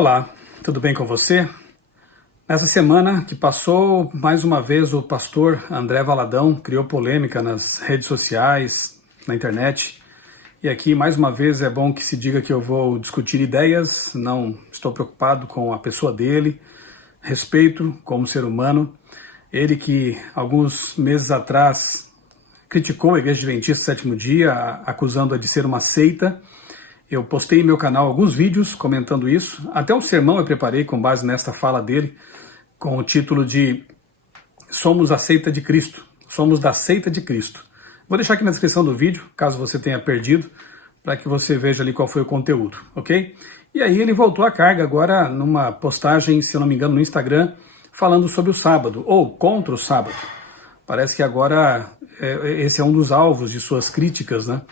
Olá, tudo bem com você? Nessa semana que passou, mais uma vez o pastor André Valadão criou polêmica nas redes sociais, na internet. E aqui, mais uma vez, é bom que se diga que eu vou discutir ideias, não estou preocupado com a pessoa dele, respeito como ser humano. Ele que, alguns meses atrás, criticou a Igreja Adventista do Sétimo Dia, acusando-a de ser uma seita. Eu postei em meu canal alguns vídeos comentando isso. Até um sermão eu preparei com base nessa fala dele, com o título de Somos a Seita de Cristo. Somos da Seita de Cristo. Vou deixar aqui na descrição do vídeo, caso você tenha perdido, para que você veja ali qual foi o conteúdo, ok? E aí ele voltou à carga agora numa postagem, se eu não me engano, no Instagram, falando sobre o sábado, ou contra o sábado. Parece que agora esse é um dos alvos de suas críticas, né?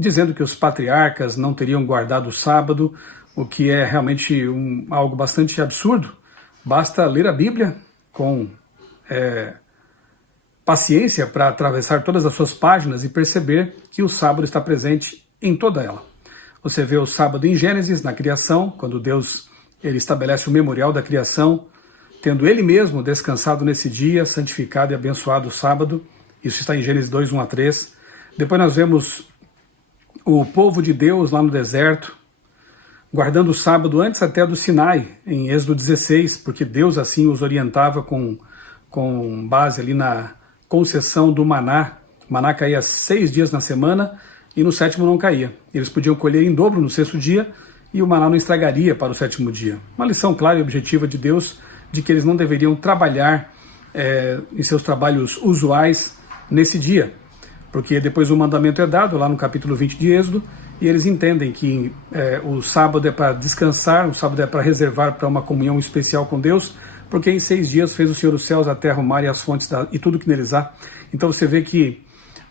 Dizendo que os patriarcas não teriam guardado o sábado, o que é realmente algo bastante absurdo. Basta ler a Bíblia com paciência para atravessar todas as suas páginas e perceber que o sábado está presente em toda ela. Você vê o sábado em Gênesis, na criação, quando Deus ele estabelece o memorial da criação, tendo ele mesmo descansado nesse dia, santificado e abençoado o sábado. Isso está em Gênesis 2, 1 a 3. Depois nós vemos o povo de Deus lá no deserto, guardando o sábado antes até do Sinai, em Êxodo 16, porque Deus assim os orientava com base ali na concessão do maná. O maná caía 6 dias na semana e no sétimo não caía. Eles podiam colher em dobro no sexto dia e o maná não estragaria para o sétimo dia. Uma lição clara e objetiva de Deus de que eles não deveriam trabalhar em seus trabalhos usuais nesse dia, porque depois o mandamento é dado lá no capítulo 20 de Êxodo, e eles entendem que o sábado é para descansar, o sábado é para reservar para uma comunhão especial com Deus, porque em 6 dias fez o Senhor os céus, a terra, o mar e as fontes e tudo que neles há. Então você vê que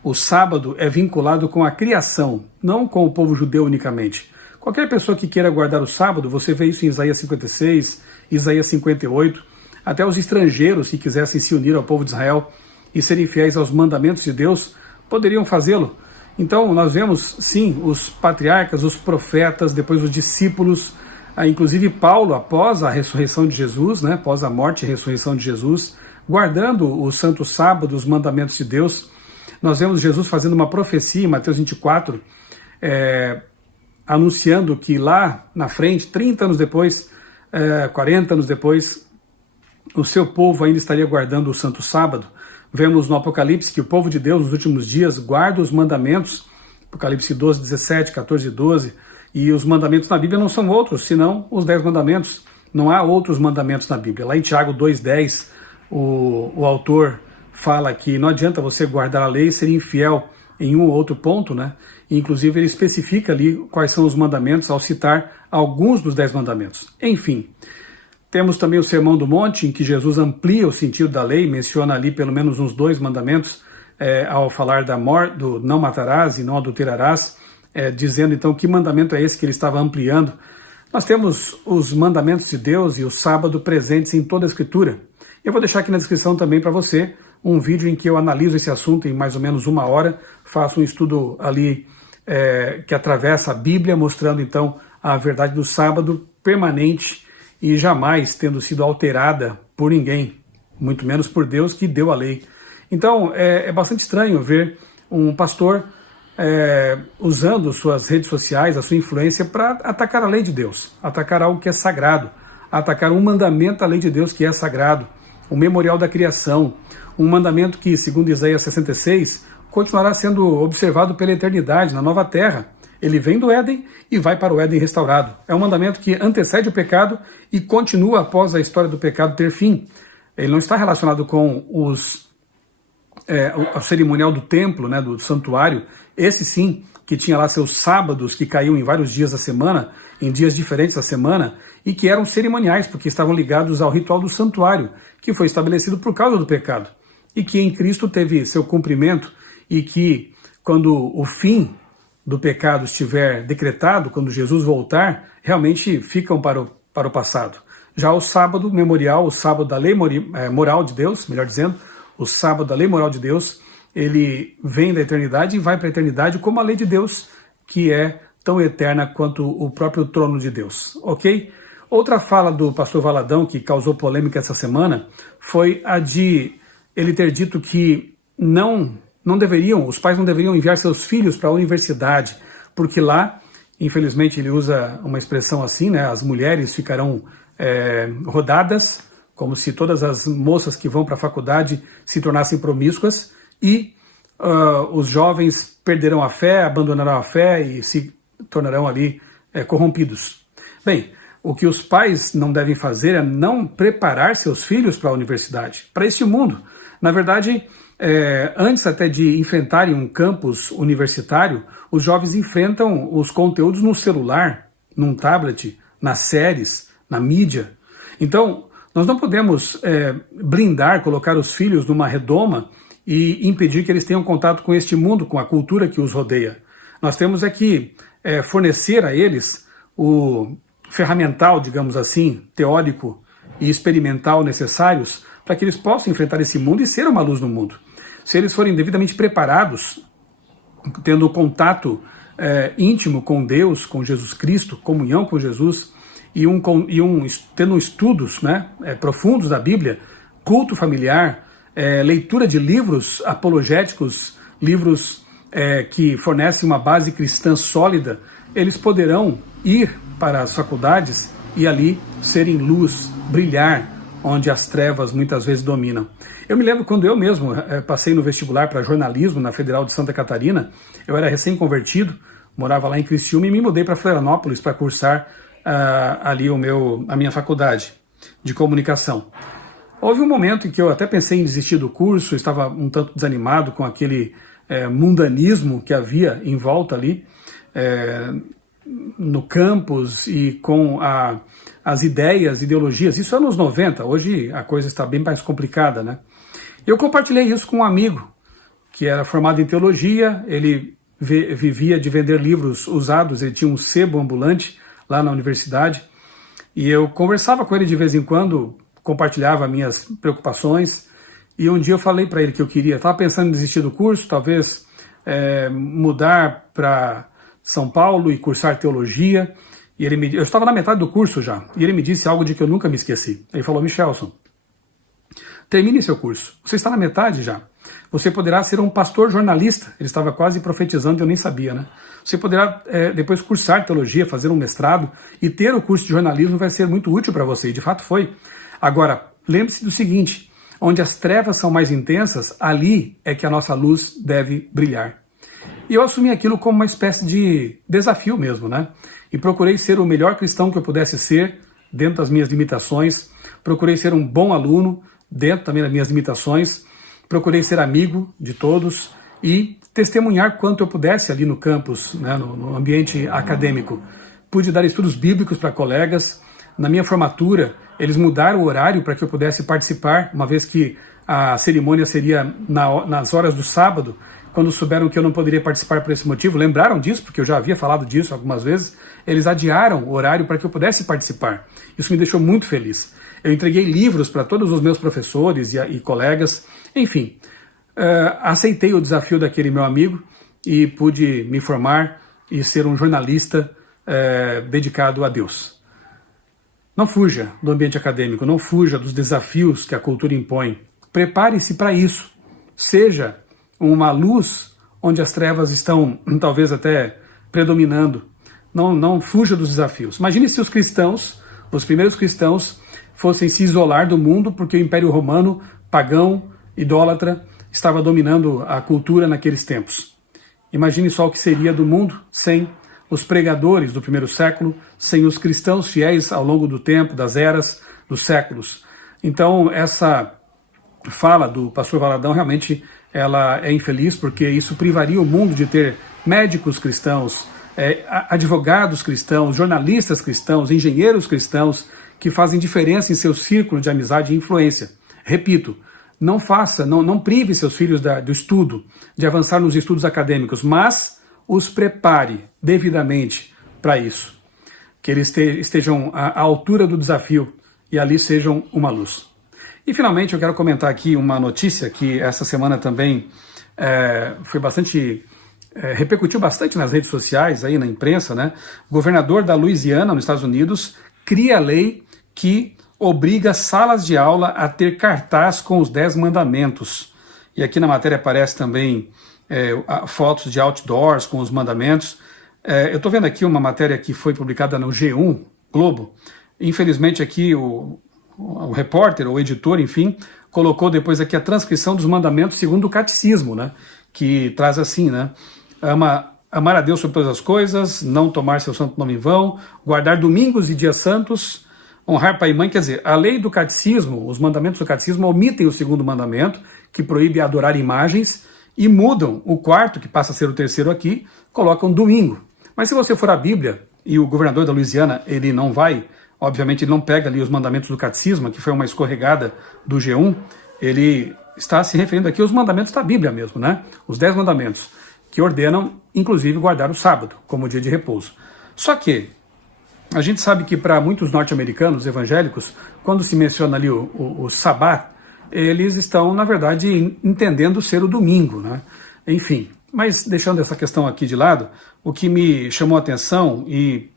o sábado é vinculado com a criação, não com o povo judeu unicamente. Qualquer pessoa que queira guardar o sábado, você vê isso em Isaías 56, Isaías 58, até os estrangeiros que quisessem se unir ao povo de Israel e serem fiéis aos mandamentos de Deus, poderiam fazê-lo. Então nós vemos, sim, os patriarcas, os profetas, depois os discípulos, inclusive Paulo, após a ressurreição de Jesus, né, após a morte e ressurreição de Jesus, guardando o santo sábado, os mandamentos de Deus. Nós vemos Jesus fazendo uma profecia em Mateus 24, anunciando que lá na frente, 30 anos depois, 40 anos depois, o seu povo ainda estaria guardando o santo sábado. Vemos no Apocalipse que o povo de Deus nos últimos dias guarda os mandamentos, Apocalipse 12, 17, 14 e 12, e os mandamentos na Bíblia não são outros, senão os 10 mandamentos. Não há outros mandamentos na Bíblia. Lá em Tiago 2,10, o autor fala que não adianta você guardar a lei e ser infiel em um ou outro ponto, né? E, inclusive ele especifica ali quais são os mandamentos ao citar alguns dos 10 mandamentos. Enfim, temos também o Sermão do Monte, em que Jesus amplia o sentido da lei, menciona ali pelo menos uns 2 mandamentos, ao falar do não matarás e não adulterarás, dizendo então que mandamento é esse que ele estava ampliando. Nós temos os mandamentos de Deus e o sábado presentes em toda a Escritura. Eu vou deixar aqui na descrição também para você um vídeo em que eu analiso esse assunto em mais ou menos 1 hora, faço um estudo ali que atravessa a Bíblia, mostrando então a verdade do sábado permanente e jamais tendo sido alterada por ninguém, muito menos por Deus que deu a lei. Então é bastante estranho ver um pastor usando suas redes sociais, a sua influência para atacar a lei de Deus, atacar algo que é sagrado, atacar um mandamento da lei de Deus que é sagrado, o memorial da criação, um mandamento que, segundo Isaías 66, continuará sendo observado pela eternidade na nova terra. Ele vem do Éden e vai para o Éden restaurado. É um mandamento que antecede o pecado e continua após a história do pecado ter fim. Ele não está relacionado com o cerimonial do templo, né, do santuário. Esse sim, que tinha lá seus sábados que caíam em vários dias da semana, em dias diferentes da semana, e que eram cerimoniais, porque estavam ligados ao ritual do santuário, que foi estabelecido por causa do pecado, e que em Cristo teve seu cumprimento, e que quando o fim do pecado estiver decretado, quando Jesus voltar, realmente ficam para o passado. Já o sábado memorial, o sábado da lei moral de Deus, melhor dizendo, o sábado da lei moral de Deus, ele vem da eternidade e vai para a eternidade como a lei de Deus, que é tão eterna quanto o próprio trono de Deus, ok? Outra fala do pastor Valadão que causou polêmica essa semana foi a de ele ter dito que os pais não deveriam enviar seus filhos para a universidade, porque lá, infelizmente ele usa uma expressão assim, né, as mulheres ficarão rodadas, como se todas as moças que vão para a faculdade se tornassem promíscuas, e os jovens perderão a fé, abandonarão a fé e se tornarão ali corrompidos. Bem, o que os pais não devem fazer é não preparar seus filhos para a universidade, para este mundo. Na verdade, antes até de enfrentarem um campus universitário, os jovens enfrentam os conteúdos no celular, num tablet, nas séries, na mídia. Então, nós não podemos blindar, colocar os filhos numa redoma e impedir que eles tenham contato com este mundo, com a cultura que os rodeia. Nós temos que fornecer a eles o ferramental, digamos assim, teórico e experimental necessários para que eles possam enfrentar esse mundo e ser uma luz no mundo. Se eles forem devidamente preparados, tendo contato íntimo com Deus, com Jesus Cristo, comunhão com Jesus, tendo estudos profundos da Bíblia, culto familiar, leitura de livros apologéticos, livros que fornecem uma base cristã sólida, eles poderão ir para as faculdades e ali serem luz, brilhar, onde as trevas muitas vezes dominam. Eu me lembro quando eu mesmo passei no vestibular para jornalismo na Federal de Santa Catarina, eu era recém-convertido, morava lá em Criciúma e me mudei para Florianópolis para cursar ali a minha faculdade de comunicação. Houve um momento em que eu até pensei em desistir do curso, estava um tanto desanimado com aquele mundanismo que havia em volta ali, no campus e com as ideias, ideologias. Isso é anos 90, hoje a coisa está bem mais complicada, né? Eu compartilhei isso com um amigo que era formado em teologia, ele vivia de vender livros usados, ele tinha um sebo ambulante lá na universidade, e eu conversava com ele de vez em quando, compartilhava minhas preocupações, e um dia eu falei para ele que eu estava pensando em desistir do curso, talvez mudar para São Paulo e cursar teologia, e eu estava na metade do curso já, e ele me disse algo de que eu nunca me esqueci. Ele falou: Michelson, termine seu curso, você está na metade já, você poderá ser um pastor jornalista. Ele estava quase profetizando e eu nem sabia, né? Você poderá depois cursar teologia, fazer um mestrado, e ter o curso de jornalismo vai ser muito útil para você, e de fato foi. Agora, lembre-se do seguinte, onde as trevas são mais intensas, ali é que a nossa luz deve brilhar. E eu assumi aquilo como uma espécie de desafio mesmo, né? E procurei ser o melhor cristão que eu pudesse ser, dentro das minhas limitações. Procurei ser um bom aluno, dentro também das minhas limitações. Procurei ser amigo de todos e testemunhar quanto eu pudesse ali no campus, né, no ambiente acadêmico. Pude dar estudos bíblicos para colegas. Na minha formatura, eles mudaram o horário para que eu pudesse participar, uma vez que a cerimônia seria nas horas do sábado. Quando souberam que eu não poderia participar por esse motivo, lembraram disso, porque eu já havia falado disso algumas vezes, eles adiaram o horário para que eu pudesse participar. Isso me deixou muito feliz. Eu entreguei livros para todos os meus professores e colegas, enfim, aceitei o desafio daquele meu amigo e pude me formar e ser um jornalista dedicado a Deus. Não fuja do ambiente acadêmico, não fuja dos desafios que a cultura impõe. Prepare-se para isso. Seja uma luz onde as trevas estão talvez até predominando. Não fuja dos desafios. Imagine se os cristãos, os primeiros cristãos, fossem se isolar do mundo porque o Império Romano, pagão, idólatra, estava dominando a cultura naqueles tempos. Imagine só o que seria do mundo sem os pregadores do primeiro século, sem os cristãos fiéis ao longo do tempo, das eras, dos séculos. Então, essa fala do pastor Valadão realmente ela é infeliz, porque isso privaria o mundo de ter médicos cristãos, advogados cristãos, jornalistas cristãos, engenheiros cristãos, que fazem diferença em seu círculo de amizade e influência. Repito, não prive seus filhos do estudo, de avançar nos estudos acadêmicos, mas os prepare devidamente para isso. Que eles estejam à altura do desafio e ali sejam uma luz. E finalmente eu quero comentar aqui uma notícia que essa semana também repercutiu bastante nas redes sociais, aí na imprensa, né? O governador da Louisiana, nos Estados Unidos, cria a lei que obriga salas de aula a ter cartaz com os 10 mandamentos. E aqui na matéria aparece também fotos de outdoors com os mandamentos. Eu estou vendo aqui uma matéria que foi publicada no G1 Globo. Infelizmente aqui o repórter, ou editor, enfim, colocou depois aqui a transcrição dos mandamentos segundo o catecismo, né? Que traz assim, né? Amar a Deus sobre todas as coisas, não tomar seu santo nome em vão, guardar domingos e dias santos, honrar pai e mãe. Quer dizer, a lei do catecismo, os mandamentos do catecismo omitem o segundo mandamento, que proíbe adorar imagens, e mudam o quarto, que passa a ser o terceiro aqui, colocam domingo. Mas se você for à Bíblia, e o governador da Louisiana, ele não vai, obviamente ele não pega ali os mandamentos do catecismo, que foi uma escorregada do G1, ele está se referindo aqui aos mandamentos da Bíblia mesmo, né? Os 10 mandamentos, que ordenam, inclusive, guardar o sábado como dia de repouso. Só que a gente sabe que para muitos norte-americanos evangélicos, quando se menciona ali o sabá, eles estão, na verdade, entendendo ser o domingo, né? Enfim, mas deixando essa questão aqui de lado, o que me chamou a atenção e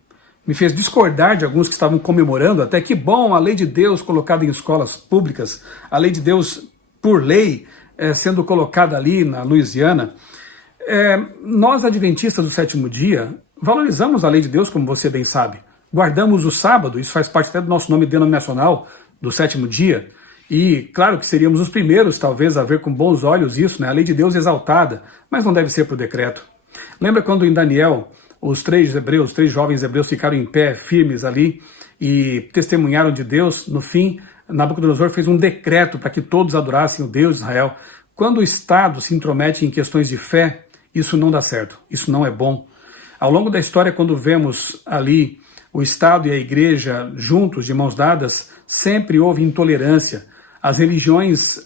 me fez discordar de alguns que estavam comemorando, até que bom, a lei de Deus colocada em escolas públicas, a lei de Deus por lei sendo colocada ali na Louisiana. Nós, adventistas do sétimo dia, valorizamos a lei de Deus, como você bem sabe. Guardamos o sábado, isso faz parte até do nosso nome denominacional, do sétimo dia. E claro que seríamos os primeiros, talvez, a ver com bons olhos isso, né? A lei de Deus exaltada, mas não deve ser por decreto. Lembra quando em Daniel, os três jovens hebreus ficaram em pé, firmes ali, e testemunharam de Deus? No fim, Nabucodonosor fez um decreto para que todos adorassem o Deus de Israel. Quando o Estado se intromete em questões de fé, isso não dá certo, isso não é bom. Ao longo da história, quando vemos ali o Estado e a Igreja juntos, de mãos dadas, sempre houve intolerância. As religiões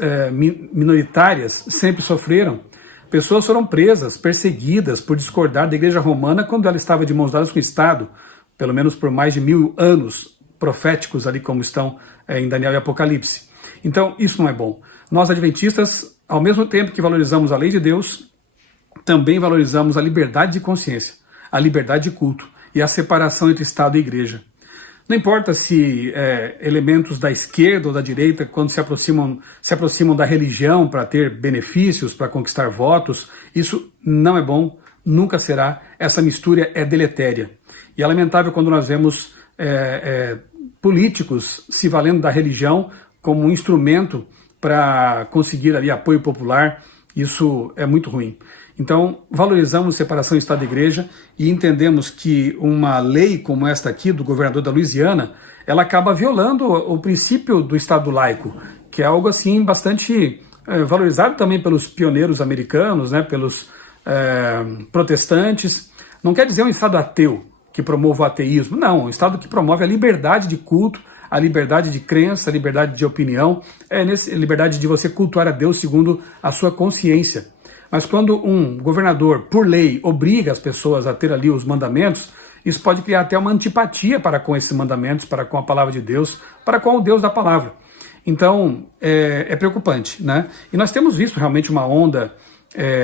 minoritárias sempre sofreram. Pessoas foram presas, perseguidas por discordar da Igreja Romana quando ela estava de mãos dadas com o Estado, pelo menos por mais de 1000 anos proféticos ali como estão em Daniel e Apocalipse. Então, isso não é bom. Nós, adventistas, ao mesmo tempo que valorizamos a lei de Deus, também valorizamos a liberdade de consciência, a liberdade de culto e a separação entre Estado e Igreja. Não importa se elementos da esquerda ou da direita, quando se aproximam da religião para ter benefícios, para conquistar votos, isso não é bom, nunca será. Essa mistura é deletéria. E é lamentável quando nós vemos políticos se valendo da religião como um instrumento para conseguir ali apoio popular. Isso é muito ruim. Então, valorizamos separação Estado e Igreja e entendemos que uma lei como esta aqui, do governador da Louisiana, ela acaba violando o princípio do Estado laico, que é algo assim bastante valorizado também pelos pioneiros americanos, né, pelos protestantes. Não quer dizer um Estado ateu que promova o ateísmo, não, um Estado que promove a liberdade de culto, a liberdade de crença, a liberdade de opinião, a liberdade de você cultuar a Deus segundo a sua consciência. Mas quando um governador, por lei, obriga as pessoas a ter ali os mandamentos, isso pode criar até uma antipatia para com esses mandamentos, para com a palavra de Deus, para com o Deus da palavra. Então, é preocupante, né? E nós temos visto realmente uma onda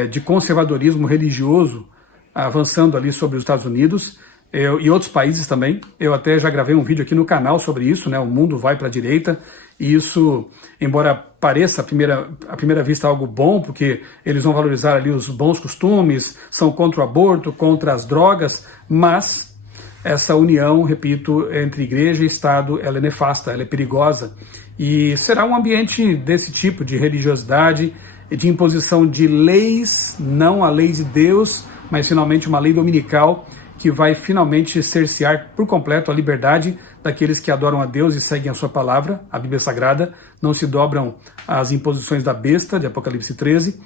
de conservadorismo religioso avançando ali sobre os Estados Unidos e outros países também. Eu até já gravei um vídeo aqui no canal sobre isso, né? O mundo vai para a direita, e isso, embora pareça à primeira vista algo bom, porque eles vão valorizar ali os bons costumes, são contra o aborto, contra as drogas, mas essa união, repito, entre igreja e Estado, ela é nefasta, ela é perigosa, e será um ambiente desse tipo de religiosidade, de imposição de leis, não a lei de Deus, mas finalmente uma lei dominical, que vai finalmente cercear por completo a liberdade daqueles que adoram a Deus e seguem a sua palavra, a Bíblia Sagrada, não se dobram às imposições da besta, de Apocalipse 13.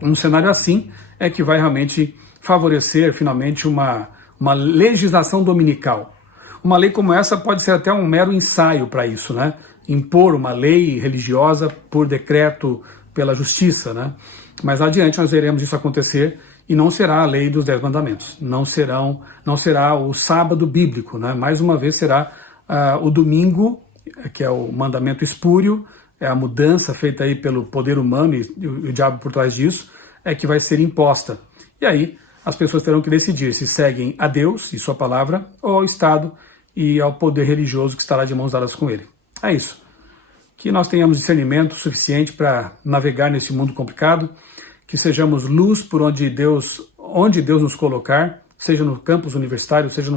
Um cenário assim é que vai realmente favorecer finalmente uma legislação dominical. Uma lei como essa pode ser até um mero ensaio para isso, né? Impor uma lei religiosa por decreto pela justiça, né? Mas adiante nós veremos isso acontecer. E não será a lei dos 10 mandamentos, não será o sábado bíblico, né? Mais uma vez será o domingo, que é o mandamento espúrio, é a mudança feita aí pelo poder humano e o diabo por trás disso, é que vai ser imposta. E aí as pessoas terão que decidir se seguem a Deus e sua palavra ou ao Estado e ao poder religioso que estará de mãos dadas com ele. É isso. Que nós tenhamos discernimento suficiente para navegar nesse mundo complicado, que sejamos luz por onde Deus nos colocar, seja no campus universitário, seja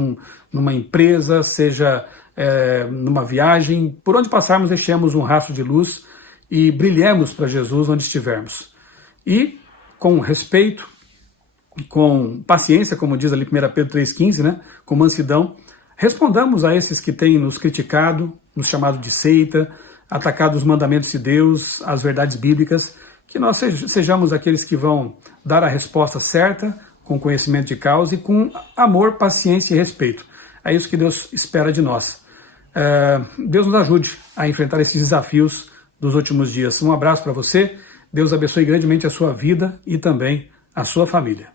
numa empresa, seja numa viagem, por onde passarmos deixemos um rastro de luz e brilhemos para Jesus onde estivermos. E com respeito, com paciência, como diz ali 1 Pedro 3,15, né, com mansidão, respondamos a esses que têm nos criticado, nos chamado de seita, atacado os mandamentos de Deus, as verdades bíblicas, que nós sejamos aqueles que vão dar a resposta certa, com conhecimento de causa e com amor, paciência e respeito. É isso que Deus espera de nós. Deus nos ajude a enfrentar esses desafios dos últimos dias. Um abraço para você, Deus abençoe grandemente a sua vida e também a sua família.